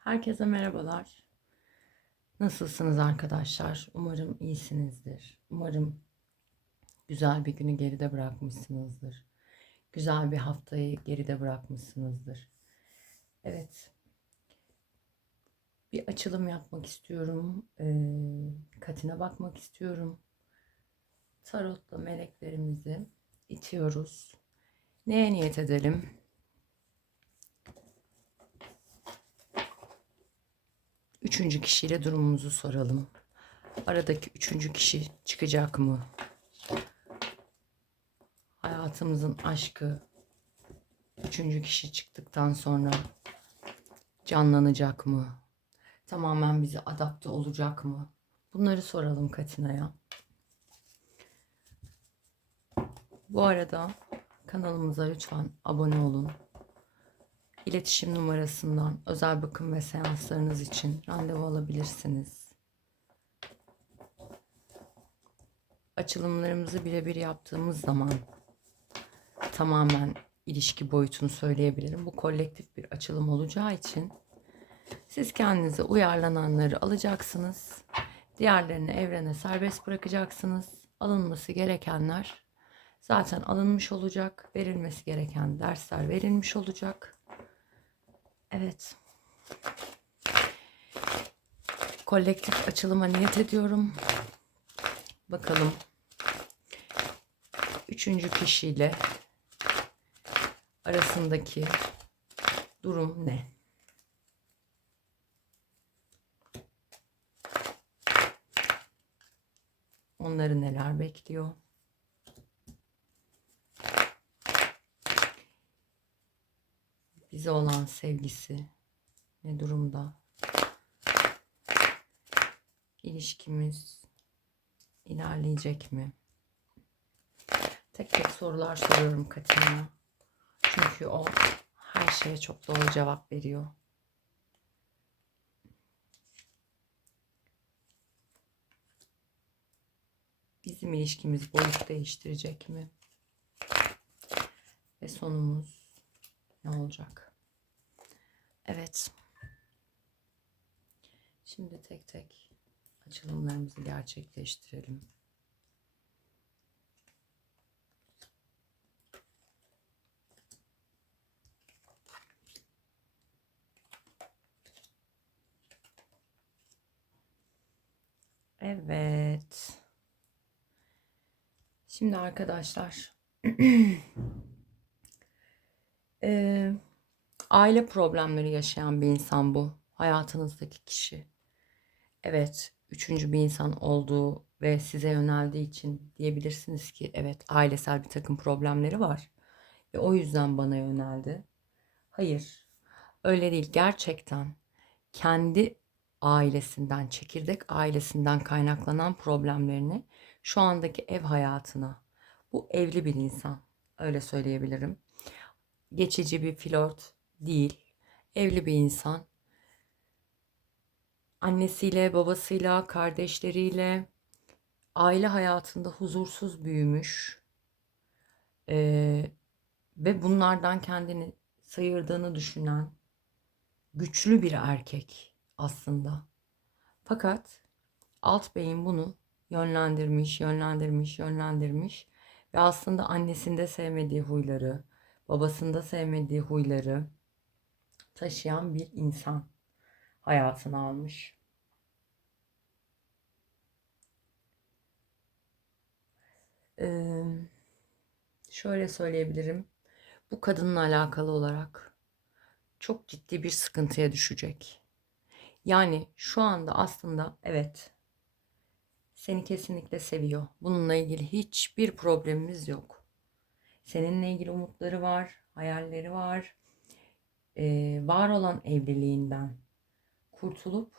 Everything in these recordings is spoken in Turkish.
Herkese merhabalar. Nasılsınız arkadaşlar? Umarım iyisinizdir. Umarım güzel bir günü geride bırakmışsınızdır. Güzel bir haftayı geride bırakmışsınızdır. Evet. Bir açılım yapmak istiyorum. Ee, katine bakmak istiyorum. Tarotla meleklerimizi itiyoruz. Neye niyet edelim? Üçüncü kişiyle durumumuzu soralım. Aradaki üçüncü kişi çıkacak mı? Hayatımızın aşkı üçüncü kişi çıktıktan sonra canlanacak mı? Tamamen bize adapte olacak mı? Bunları soralım Katina'ya. Bu arada kanalımıza lütfen abone olun. İletişim numarasından özel bakım ve seanslarınız için randevu alabilirsiniz. Açılımlarımızı birebir yaptığımız zaman tamamen ilişki boyutunu söyleyebilirim. Bu kolektif bir açılım olacağı için siz kendinize uyarlananları alacaksınız. Diğerlerini evrene serbest bırakacaksınız. Alınması gerekenler zaten alınmış olacak. Verilmesi gereken dersler verilmiş olacak. Evet. Kolektif açılıma niyet ediyorum. Bakalım. Üçüncü kişiyle arasındaki durum ne? Onları neler bekliyor? Bize olan sevgisi ne durumda? İlişkimiz ilerleyecek mi? Tek tek sorular soruyorum Katina'ya. Çünkü o her şeye çok doğru cevap veriyor. Bizim ilişkimiz boyut değiştirecek mi? Ve sonumuz ne olacak? Evet. Şimdi tek tek açılımlarımızı gerçekleştirelim. Evet. Şimdi arkadaşlar Ee, aile problemleri yaşayan bir insan bu. Hayatınızdaki kişi. Evet, üçüncü bir insan olduğu ve size yöneldiği için diyebilirsiniz ki evet ailesel bir takım problemleri var. Ve o yüzden bana yöneldi. Hayır, öyle değil. Gerçekten kendi ailesinden, çekirdek ailesinden kaynaklanan problemlerini şu andaki ev hayatına, bu evli bir insan, öyle söyleyebilirim geçici bir flört değil. Evli bir insan. Annesiyle, babasıyla, kardeşleriyle aile hayatında huzursuz büyümüş. Ee, ve bunlardan kendini sayırdığını düşünen güçlü bir erkek aslında. Fakat alt beyin bunu yönlendirmiş, yönlendirmiş, yönlendirmiş ve aslında annesinde sevmediği huyları, babasında sevmediği huyları taşıyan bir insan hayatını almış. Ee, şöyle söyleyebilirim. Bu kadınla alakalı olarak çok ciddi bir sıkıntıya düşecek. Yani şu anda aslında evet seni kesinlikle seviyor. Bununla ilgili hiçbir problemimiz yok. Seninle ilgili umutları var, hayalleri var. Ee, var olan evliliğinden kurtulup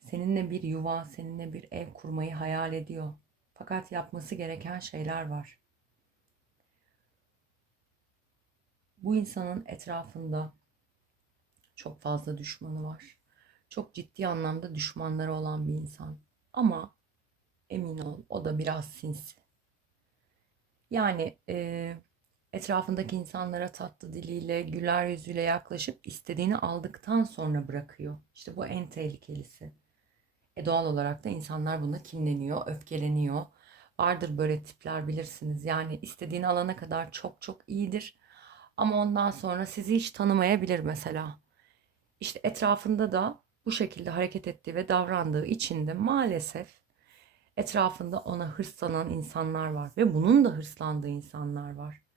seninle bir yuva, seninle bir ev kurmayı hayal ediyor. Fakat yapması gereken şeyler var. Bu insanın etrafında çok fazla düşmanı var. Çok ciddi anlamda düşmanları olan bir insan. Ama emin ol o da biraz sinsi. Yani e, Etrafındaki insanlara tatlı diliyle, güler yüzüyle yaklaşıp istediğini aldıktan sonra bırakıyor. İşte bu en tehlikelisi. E doğal olarak da insanlar buna kinleniyor, öfkeleniyor. Vardır böyle tipler bilirsiniz. Yani istediğini alana kadar çok çok iyidir. Ama ondan sonra sizi hiç tanımayabilir mesela. İşte etrafında da bu şekilde hareket ettiği ve davrandığı için de maalesef etrafında ona hırslanan insanlar var ve bunun da hırslandığı insanlar var.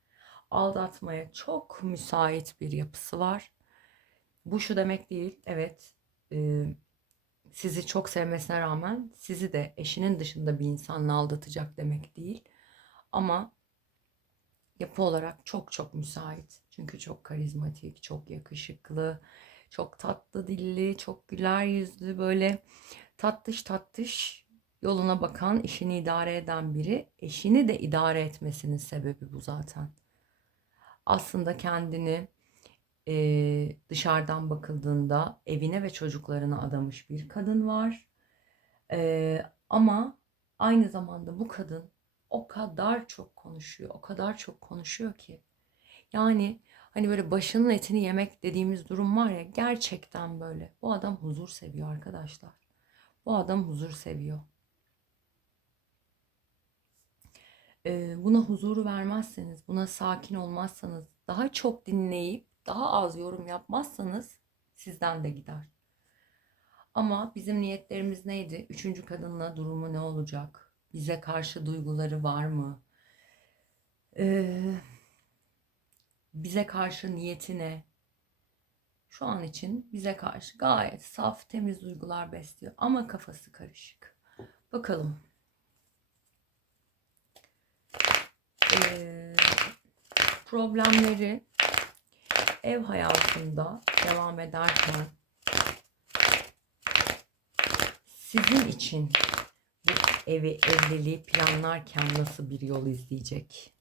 Aldatmaya çok müsait bir yapısı var. Bu şu demek değil, evet e, sizi çok sevmesine rağmen sizi de eşinin dışında bir insanla aldatacak demek değil. Ama yapı olarak çok çok müsait. Çünkü çok karizmatik, çok yakışıklı, çok tatlı dilli, çok güler yüzlü böyle tatlış tatlış yoluna bakan, işini idare eden biri. Eşini de idare etmesinin sebebi bu zaten. Aslında kendini e, dışarıdan bakıldığında evine ve çocuklarına adamış bir kadın var. E, ama aynı zamanda bu kadın o kadar çok konuşuyor, o kadar çok konuşuyor ki. Yani hani böyle başının etini yemek dediğimiz durum var ya gerçekten böyle. Bu adam huzur seviyor arkadaşlar. Bu adam huzur seviyor. Ee, buna huzuru vermezseniz, buna sakin olmazsanız, daha çok dinleyip daha az yorum yapmazsanız sizden de gider. Ama bizim niyetlerimiz neydi? Üçüncü kadınla durumu ne olacak? Bize karşı duyguları var mı? Ee, bize karşı niyeti ne? Şu an için bize karşı gayet saf, temiz duygular besliyor ama kafası karışık. Bakalım. Ee, problemleri ev hayatında devam ederken sizin için bu evi, evliliği planlarken nasıl bir yol izleyecek?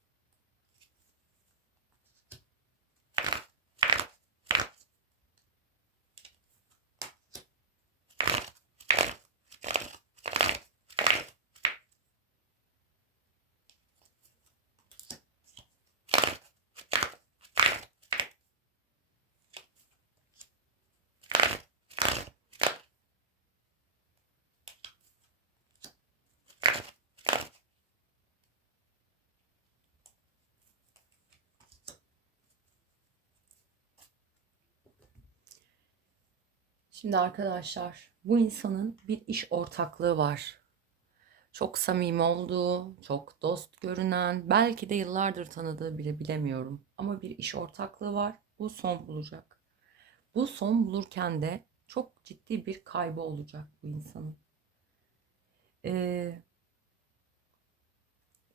Şimdi arkadaşlar bu insanın bir iş ortaklığı var. Çok samimi olduğu, çok dost görünen, belki de yıllardır tanıdığı bile bilemiyorum. Ama bir iş ortaklığı var. Bu son bulacak. Bu son bulurken de çok ciddi bir kaybı olacak bu insanın. Ee,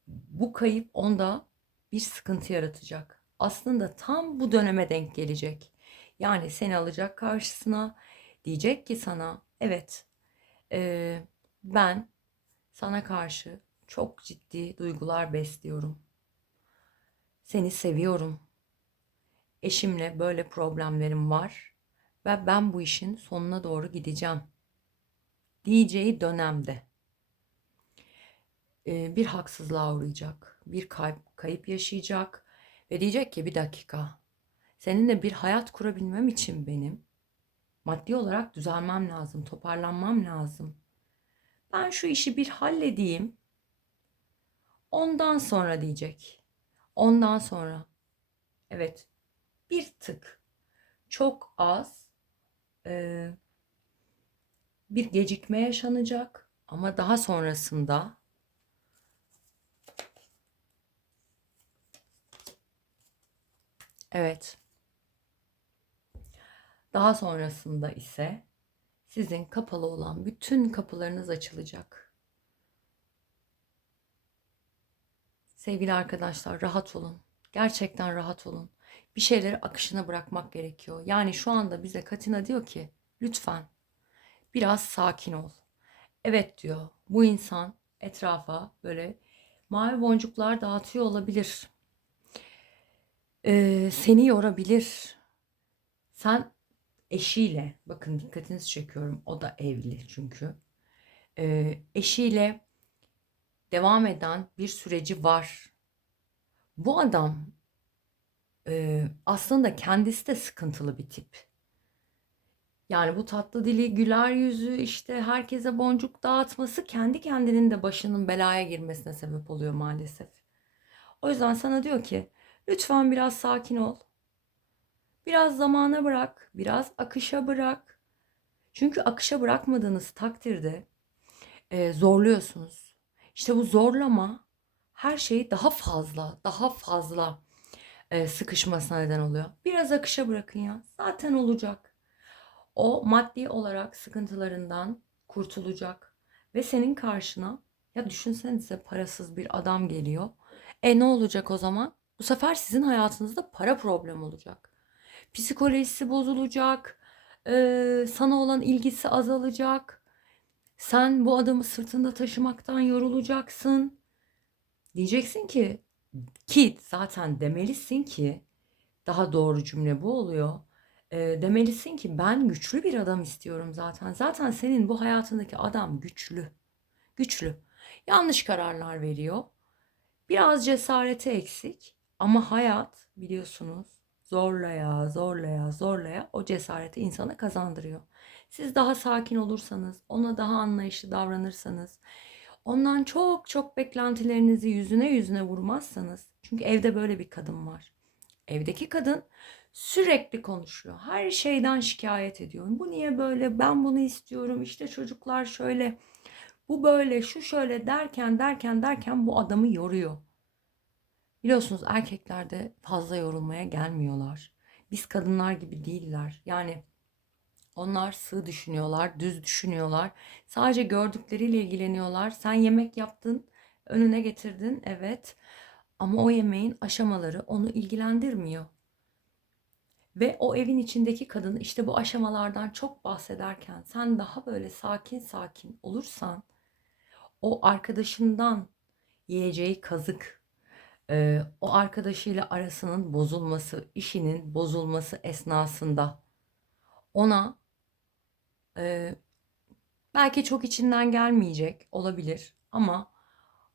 bu kayıp onda bir sıkıntı yaratacak. Aslında tam bu döneme denk gelecek. Yani seni alacak karşısına Diyecek ki sana evet e, ben sana karşı çok ciddi duygular besliyorum. Seni seviyorum. Eşimle böyle problemlerim var ve ben bu işin sonuna doğru gideceğim. Diyeceği dönemde e, bir haksızlığa uğrayacak, bir kayıp, kayıp yaşayacak ve diyecek ki bir dakika seninle bir hayat kurabilmem için benim Maddi olarak düzelmem lazım, toparlanmam lazım. Ben şu işi bir halledeyim. Ondan sonra diyecek. Ondan sonra. Evet. Bir tık. Çok az e, bir gecikme yaşanacak ama daha sonrasında Evet. Daha sonrasında ise sizin kapalı olan bütün kapılarınız açılacak. Sevgili arkadaşlar rahat olun. Gerçekten rahat olun. Bir şeyleri akışına bırakmak gerekiyor. Yani şu anda bize Katina diyor ki lütfen biraz sakin ol. Evet diyor bu insan etrafa böyle mavi boncuklar dağıtıyor olabilir. Ee, seni yorabilir. Sen eşiyle bakın dikkatinizi çekiyorum o da evli çünkü e, eşiyle devam eden bir süreci var. Bu adam Eee, aslında kendisi de sıkıntılı bir tip. Yani bu tatlı dili, güler yüzü, işte herkese boncuk dağıtması kendi kendinin de başının belaya girmesine sebep oluyor maalesef. O yüzden sana diyor ki lütfen biraz sakin ol. Biraz zamana bırak, biraz akışa bırak. Çünkü akışa bırakmadığınız takdirde e, zorluyorsunuz. İşte bu zorlama her şeyi daha fazla, daha fazla e, sıkışmasına neden oluyor. Biraz akışa bırakın ya. Zaten olacak. O maddi olarak sıkıntılarından kurtulacak ve senin karşına ya düşünsenize parasız bir adam geliyor. E ne olacak o zaman? Bu sefer sizin hayatınızda para problem olacak. Psikolojisi bozulacak. e, sana olan ilgisi azalacak. Sen bu adamı sırtında taşımaktan yorulacaksın. Diyeceksin ki ki zaten demelisin ki daha doğru cümle bu oluyor. E, demelisin ki ben güçlü bir adam istiyorum zaten. Zaten senin bu hayatındaki adam güçlü. Güçlü. Yanlış kararlar veriyor. Biraz cesareti eksik ama hayat biliyorsunuz zorlaya zorlaya zorlaya o cesareti insana kazandırıyor. Siz daha sakin olursanız, ona daha anlayışlı davranırsanız, ondan çok çok beklentilerinizi yüzüne yüzüne vurmazsanız. Çünkü evde böyle bir kadın var. Evdeki kadın sürekli konuşuyor. Her şeyden şikayet ediyor. Bu niye böyle? Ben bunu istiyorum. İşte çocuklar şöyle. Bu böyle, şu şöyle derken derken derken bu adamı yoruyor. Biliyorsunuz erkekler de fazla yorulmaya gelmiyorlar. Biz kadınlar gibi değiller. Yani onlar sığ düşünüyorlar, düz düşünüyorlar. Sadece gördükleriyle ilgileniyorlar. Sen yemek yaptın, önüne getirdin, evet. Ama o yemeğin aşamaları onu ilgilendirmiyor. Ve o evin içindeki kadın işte bu aşamalardan çok bahsederken sen daha böyle sakin sakin olursan o arkadaşından yiyeceği kazık, e, o arkadaşıyla arasının bozulması, işinin bozulması esnasında ona e, belki çok içinden gelmeyecek olabilir ama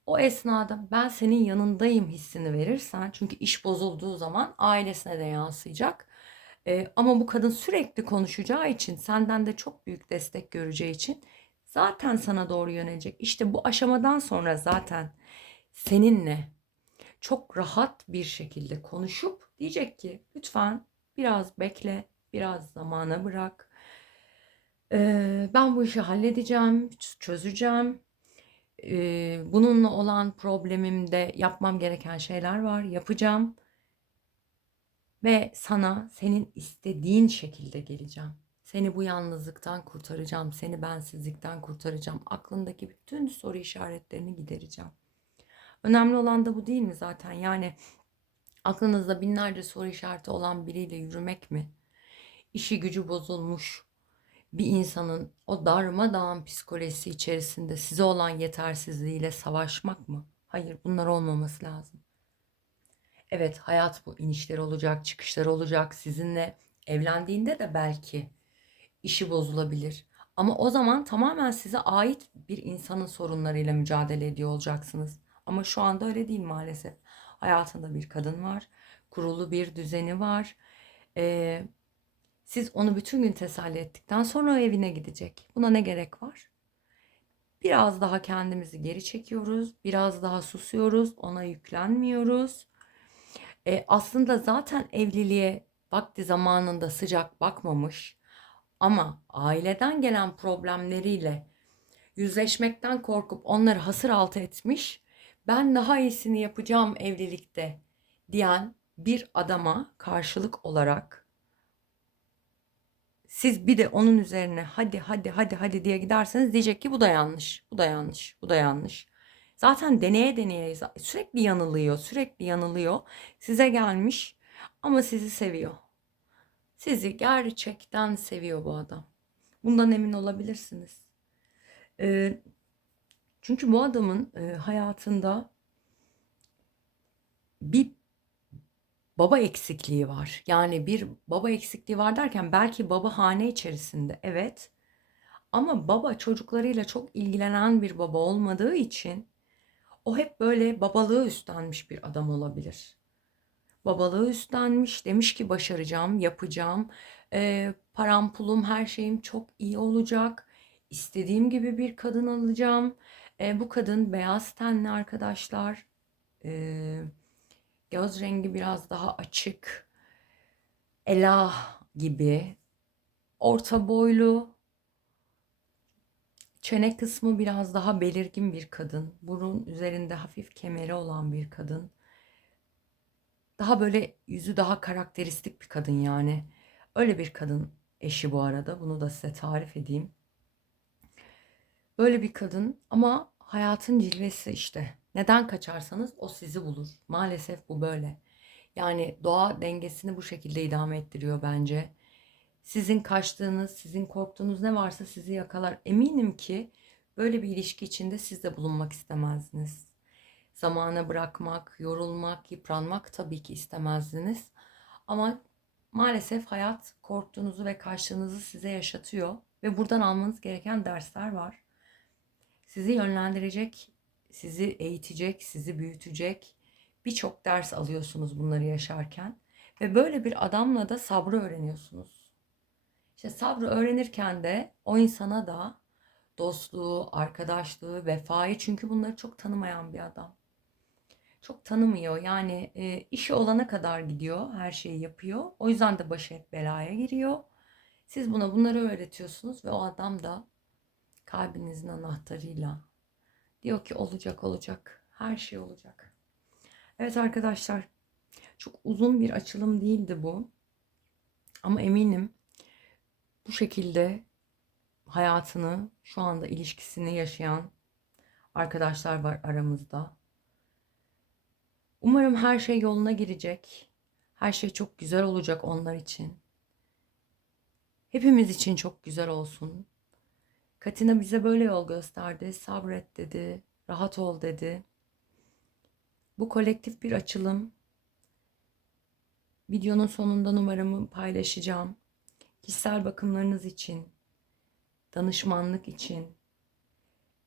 o esnada ben senin yanındayım hissini verirsen çünkü iş bozulduğu zaman ailesine de yansıyacak. E, ama bu kadın sürekli konuşacağı için senden de çok büyük destek göreceği için zaten sana doğru yönelecek. İşte bu aşamadan sonra zaten seninle çok rahat bir şekilde konuşup diyecek ki lütfen biraz bekle, biraz zamana bırak. Ben bu işi halledeceğim, çözeceğim. Bununla olan problemimde yapmam gereken şeyler var, yapacağım. Ve sana senin istediğin şekilde geleceğim. Seni bu yalnızlıktan kurtaracağım, seni bensizlikten kurtaracağım. Aklındaki bütün soru işaretlerini gidereceğim. Önemli olan da bu değil mi zaten? Yani aklınızda binlerce soru işareti olan biriyle yürümek mi? İşi gücü bozulmuş bir insanın o darmadağın psikolojisi içerisinde size olan yetersizliğiyle savaşmak mı? Hayır, bunlar olmaması lazım. Evet, hayat bu inişler olacak, çıkışlar olacak. Sizinle evlendiğinde de belki işi bozulabilir. Ama o zaman tamamen size ait bir insanın sorunlarıyla mücadele ediyor olacaksınız. Ama şu anda öyle değil maalesef. Hayatında bir kadın var. Kurulu bir düzeni var. Ee, siz onu bütün gün teselli ettikten sonra o evine gidecek. Buna ne gerek var? Biraz daha kendimizi geri çekiyoruz. Biraz daha susuyoruz. Ona yüklenmiyoruz. Ee, aslında zaten evliliğe vakti zamanında sıcak bakmamış. Ama aileden gelen problemleriyle yüzleşmekten korkup onları hasır altı etmiş ben daha iyisini yapacağım evlilikte diyen bir adama karşılık olarak siz bir de onun üzerine hadi hadi hadi hadi diye giderseniz diyecek ki bu da yanlış, bu da yanlış, bu da yanlış. Zaten deneye deneye sürekli yanılıyor, sürekli yanılıyor. Size gelmiş ama sizi seviyor. Sizi gerçekten seviyor bu adam. Bundan emin olabilirsiniz. Ee, çünkü bu adamın e, hayatında bir baba eksikliği var. Yani bir baba eksikliği var derken belki baba hane içerisinde evet. Ama baba çocuklarıyla çok ilgilenen bir baba olmadığı için o hep böyle babalığı üstlenmiş bir adam olabilir. Babalığı üstlenmiş. Demiş ki başaracağım, yapacağım. Ee, param, pulum, her şeyim çok iyi olacak. İstediğim gibi bir kadın alacağım. Ee, bu kadın beyaz tenli arkadaşlar. Ee, göz rengi biraz daha açık. Ela gibi. Orta boylu. Çene kısmı biraz daha belirgin bir kadın. Burun üzerinde hafif kemeri olan bir kadın. Daha böyle yüzü daha karakteristik bir kadın yani. Öyle bir kadın eşi bu arada. Bunu da size tarif edeyim. Böyle bir kadın ama hayatın cilvesi işte. Neden kaçarsanız o sizi bulur. Maalesef bu böyle. Yani doğa dengesini bu şekilde idame ettiriyor bence. Sizin kaçtığınız, sizin korktuğunuz ne varsa sizi yakalar. Eminim ki böyle bir ilişki içinde siz de bulunmak istemezdiniz. Zamana bırakmak, yorulmak, yıpranmak tabii ki istemezdiniz. Ama maalesef hayat korktuğunuzu ve kaçtığınızı size yaşatıyor ve buradan almanız gereken dersler var. Sizi yönlendirecek, sizi eğitecek, sizi büyütecek birçok ders alıyorsunuz bunları yaşarken ve böyle bir adamla da sabrı öğreniyorsunuz. İşte sabrı öğrenirken de o insana da dostluğu, arkadaşlığı, vefayı çünkü bunları çok tanımayan bir adam. Çok tanımıyor. Yani e, işi olana kadar gidiyor, her şeyi yapıyor. O yüzden de başı hep belaya giriyor. Siz buna bunları öğretiyorsunuz ve o adam da kalbinizin anahtarıyla diyor ki olacak olacak. Her şey olacak. Evet arkadaşlar çok uzun bir açılım değildi bu. Ama eminim bu şekilde hayatını, şu anda ilişkisini yaşayan arkadaşlar var aramızda. Umarım her şey yoluna girecek. Her şey çok güzel olacak onlar için. Hepimiz için çok güzel olsun. Katina bize böyle yol gösterdi. Sabret dedi. Rahat ol dedi. Bu kolektif bir açılım. Videonun sonunda numaramı paylaşacağım. Kişisel bakımlarınız için, danışmanlık için,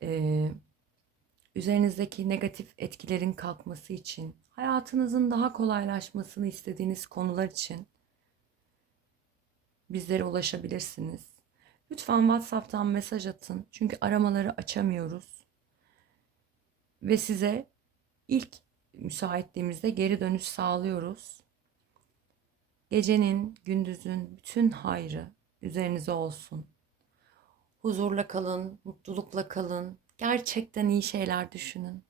e, üzerinizdeki negatif etkilerin kalkması için, hayatınızın daha kolaylaşmasını istediğiniz konular için bizlere ulaşabilirsiniz. Lütfen WhatsApp'tan mesaj atın. Çünkü aramaları açamıyoruz. Ve size ilk müsaitliğimizde geri dönüş sağlıyoruz. Gecenin, gündüzün bütün hayrı üzerinize olsun. Huzurla kalın, mutlulukla kalın. Gerçekten iyi şeyler düşünün.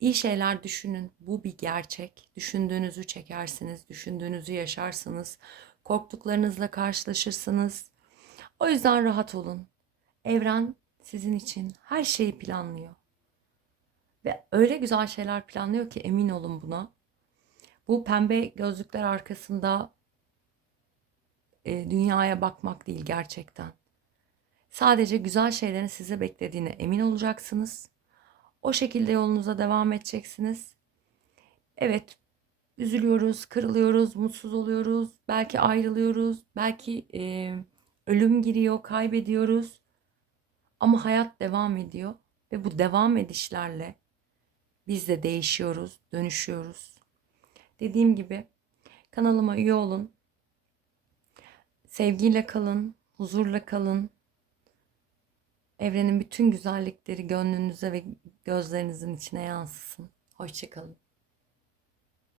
İyi şeyler düşünün. Bu bir gerçek. Düşündüğünüzü çekersiniz, düşündüğünüzü yaşarsınız. Korktuklarınızla karşılaşırsınız. O yüzden rahat olun. Evren sizin için her şeyi planlıyor. Ve öyle güzel şeyler planlıyor ki emin olun buna. Bu pembe gözlükler arkasında e, dünyaya bakmak değil gerçekten. Sadece güzel şeylerin size beklediğine emin olacaksınız. O şekilde yolunuza devam edeceksiniz. Evet, üzülüyoruz, kırılıyoruz, mutsuz oluyoruz, belki ayrılıyoruz, belki e, ölüm giriyor, kaybediyoruz. Ama hayat devam ediyor ve bu devam edişlerle biz de değişiyoruz, dönüşüyoruz. Dediğim gibi kanalıma üye olun. Sevgiyle kalın, huzurla kalın. Evrenin bütün güzellikleri gönlünüze ve gözlerinizin içine yansısın. Hoşçakalın.